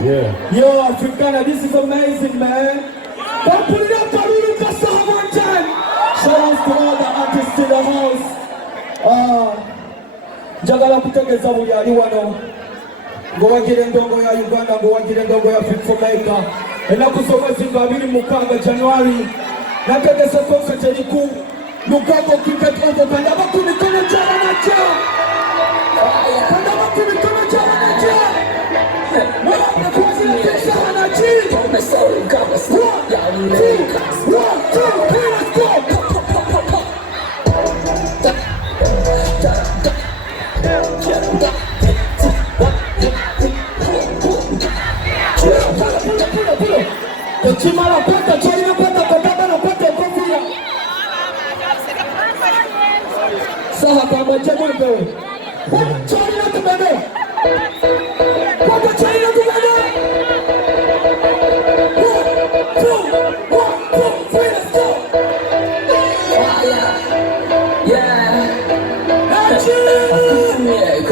Yeah. Yo, Africana, this is amazing, man. Don't put it up for you just one time. Shout out to all the artists in the house. Jagala kutegeza buli ali wano. Ngowagire endongo ya Uganda, ngowagire endongo ya Famaica. Ennaku z'omwezi nga 26 January. Nategese concert eriku Lugago Cricket Oval. Kanda bakumikono gy'aba najja. Kanda bakumikono gy'aba najja. Saha kama chemwe